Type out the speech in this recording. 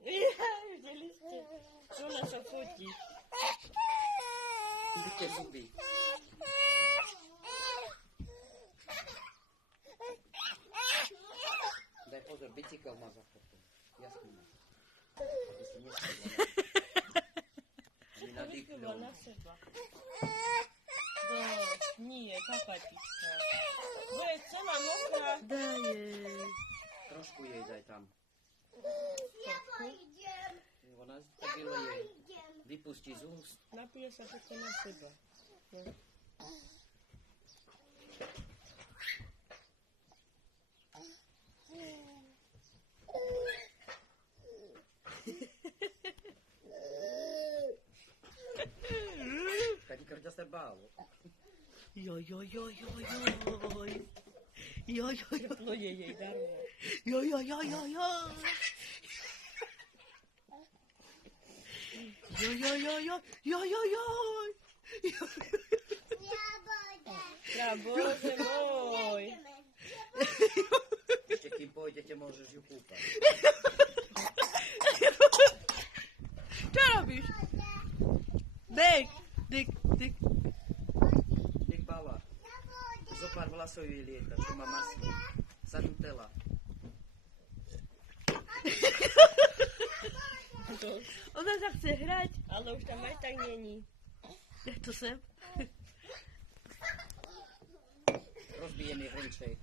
Videli ste? Ona sa fotí. Vidíte zuby. Daj pozor, bicykel má za chrbtom. Jasný má. Aby si nespadla. Ani nadýchňou. Na seba. No, nie, papatička. Bude celá mokrá. Daj jej. Trošku jej daj tam. Ja pojdem. Ona stabilo jej. Vypustí z úst. Napije sa potom na seba. No. Kaťka ťa sa bálo. Joj, joj, joj, joj, joj. Joj, joj, joj. No je jej darmo. Joj, joj, joj, joj, joj. Joj, joj, joj, joj, joj, joj, joj. Ja pojdem. Ja, Bože môj. Ešte kým pôjdete, môžeš ju kúpať. Čo robíš? Dek, dek, dek. Nech baba. Zopár vlasov jej lieta, čo má masku. Sa Nutella. Ona sa chce hrať. Ale už tam aj tak není. Nech to sem. Rozbije mi hrnček.